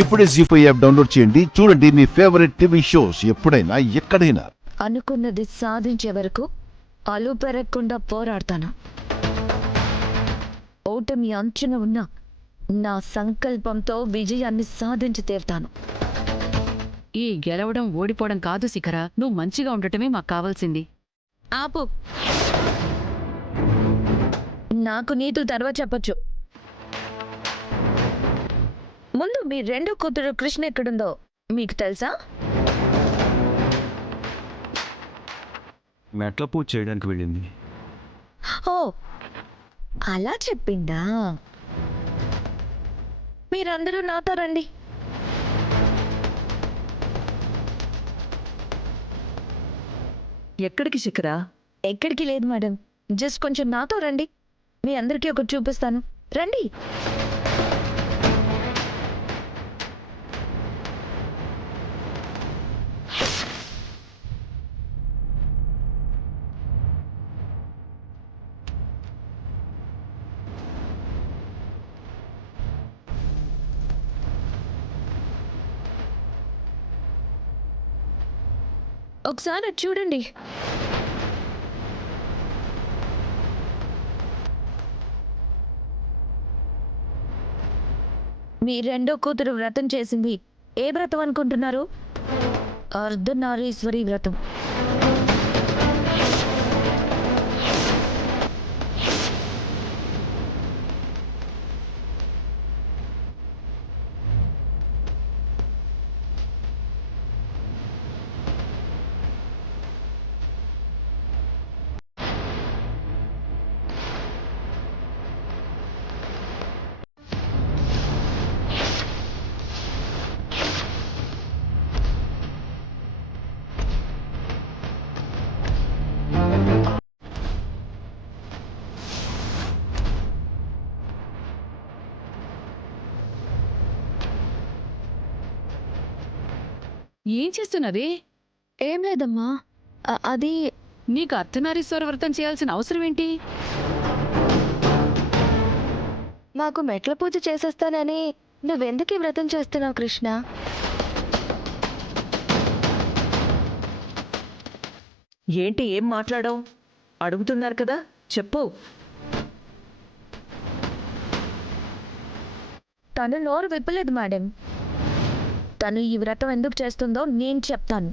ఇప్పుడే జీ5 app download చేయండి. చూడండి మీ ఫేవరెట్ టీవీ షోస్ ఎప్పుడైనా ఎక్కడైనా. అనుకున్నది సాధించే వరకు అలు పెరగకుండా పోరాడతాను. ఓటమి అంచున ఉన్న నా సంకల్పంతో విజయాన్ని సాధించి తీరుతాను. ఈ గెలవడం ఓడిపోవడం కాదు శిఖర, నువ్వు మంచిగా ఉండటమే మాకు కావాల్సింది. ఆపు. నాకు నీతులు తర్వాత చెప్పొచ్చు. ముందు మీ రెండో కూతురు కృష్ణ ఎక్కడుందో మీకు తెలుసా? మెట్ల పూజ చేయడానికి వెళ్ళింది. ఓ, అలా చెప్పిందా? మీరందరూ నాతో రండి. ఎక్కడికి శిఖరా? ఎక్కడికి లేదు మేడం, జస్ట్ కొంచెం నాతో రండి. మీ అందరికీ ఒకటి చూపిస్తాను, రండి. ఒకసారి అది చూడండి. మీ రెండో కూతురు వ్రతం చేసింది ఏ వ్రతం అనుకుంటున్నారు? అర్ధనారీశ్వరి వ్రతం. ఏం చేస్తున్నది? ఏం లేదమ్మా, అది నీకు అర్ధనారీశ్వర వ్రతం చేయాల్సిన అవసరం ఏంటి? మాకు మెట్ల పూజ చేసేస్తానని నువ్వెందుకు ఈ వ్రతం చేస్తున్నావు కృష్ణ? ఏంటి ఏం మాట్లాడావు? అడుగుతున్నారు కదా, చెప్పు. తను నోరు విప్పలేదు మేడం. తను ఈ వ్రతం ఎందుకు చేస్తుందో నేను చెప్తాను.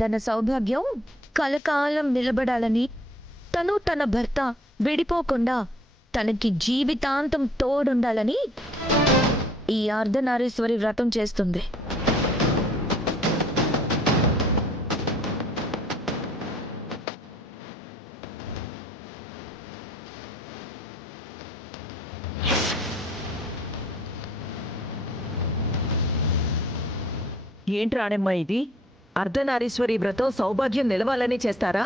తన సౌభాగ్యం కలకాలం నిలబడాలని, తను తన భర్త విడిపోకుండా తనకి జీవితాంతం తోడుండాలని ఈ అర్ధనారీశ్వరి వ్రతం చేస్తుంది. ఏంటి రాణమ్మ ఇది? అర్ధనారీశ్వరి వ్రతం సౌభాగ్యం నిలవాలని చేస్తారా?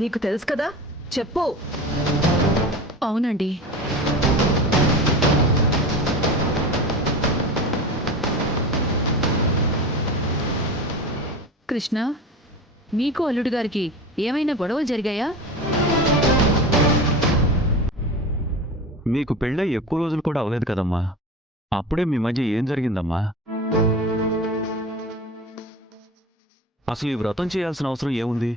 నీకు తెలుసు కదా, చెప్పు. అవునండి. కృష్ణ, మీకు అల్లుడు గారికి ఏమైనా గొడవలు జరిగాయా? మీకు పెళ్ళై ఎక్కువ రోజులు కూడా అవ్వలేదు కదమ్మా. అప్పుడే మీ మధ్య ఏం జరిగిందమ్మా? అసలు ఈ వ్రతం చేయాల్సిన అవసరం ఏముంది?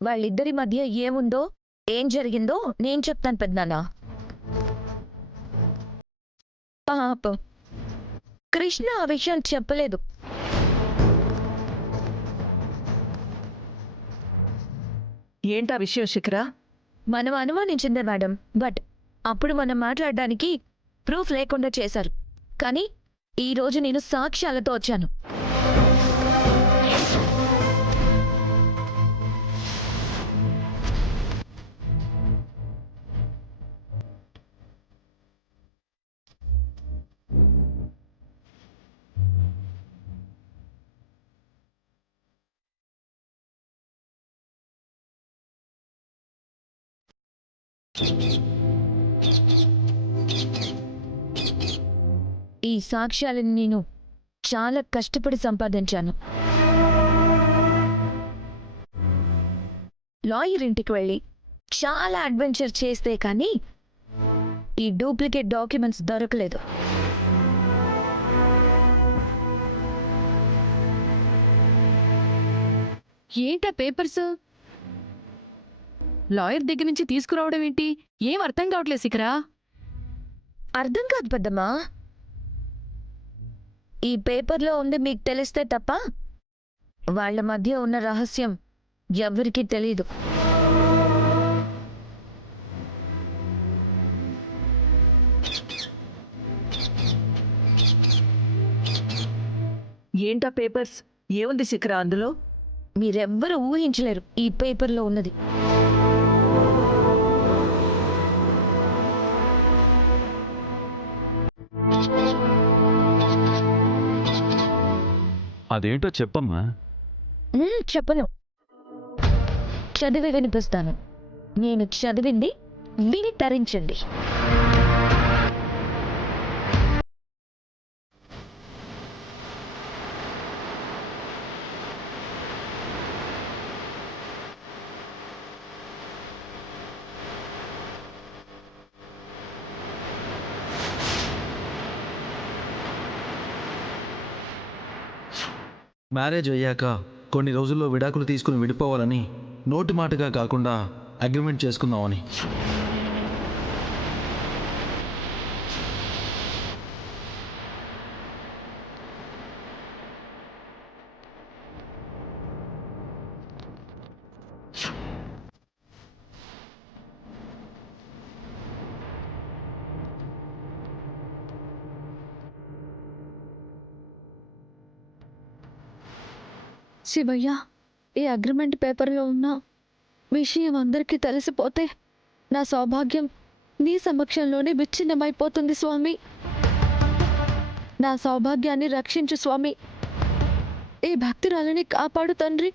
వాళ్ళిద్దరి మధ్య ఏముందో ఏం జరిగిందో నేను చెప్తాను పెద్దనాన్న. పాపం కృష్ణ ఆ విషయం చెప్పలేదు. ఏంటా విషయం శిఖరా? మనం అనుమానించిందే మేడం, బట్ అప్పుడు మనం మాట్లాడడానికి ప్రూఫ్ లేకుండా చేశారు. కానీ ఈరోజు నేను సాక్ష్యాలతో వచ్చాను. ఈ సాక్ష్యాలను నేను చాలా కష్టపడి సంపాదించాను. లాయర్ ఇంటికి వెళ్ళి చాలా అడ్వెంచర్ చేస్తే కానీ ఈ డూప్లికేట్ డాక్యుమెంట్స్ దొరకలేదు. ఏంటా పేపర్స్? లాయర్ దగ్గర నుంచి తీసుకురావడం ఏంటి? ఏం అర్థం కావట్లేదు శిఖరా. అర్థం కాదు పెద్దమ్మా. ఈ పేపర్లో ఉంది మీకు తెలిస్తే తప్ప వాళ్ళ మధ్య ఉన్న రహస్యం ఎవరికీ తెలీదు. ఏంటా పేపర్స్? ఏముంది శిఖర అందులో? మీరెవ్వరూ ఊహించలేరు ఈ పేపర్లో ఉన్నది. అదేంటో చెప్పమ్మా. చెప్పను, చదివి వినిపిస్తాను. నేను చదివింది విని తరించండి. మ్యారేజ్ అయ్యాక కొన్ని రోజుల్లో విడాకులు తీసుకుని విడిపోవాలని నోటి మాటగా కాకుండా అగ్రిమెంట్ చేసుకుందామని. శివయ్య, ఈ అగ్రిమెంట్ పేపర్లో ఉన్న విషయం అందరికీ తెలిసిపోతే నా సౌభాగ్యం నీ సమక్షంలోనే విచ్ఛిన్నమైపోతుంది స్వామి. నా సౌభాగ్యాన్ని రక్షించు స్వామి. ఈ భక్తురాలని కాపాడు తండ్రి.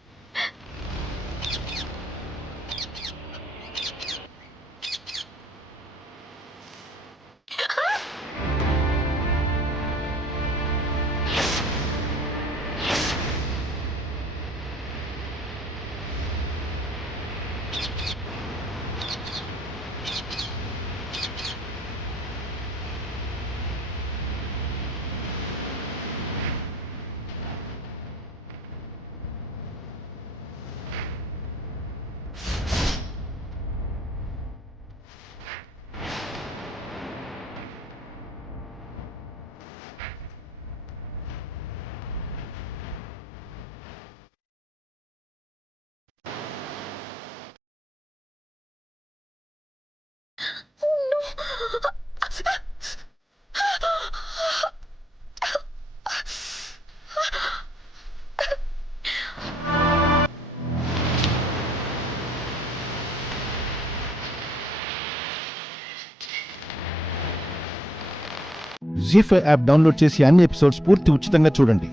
జీ5 యాప్ డౌన్లోడ్ చేసి అన్ని ఎపిసోడ్స్ పూర్తి ఉచితంగా చూడండి.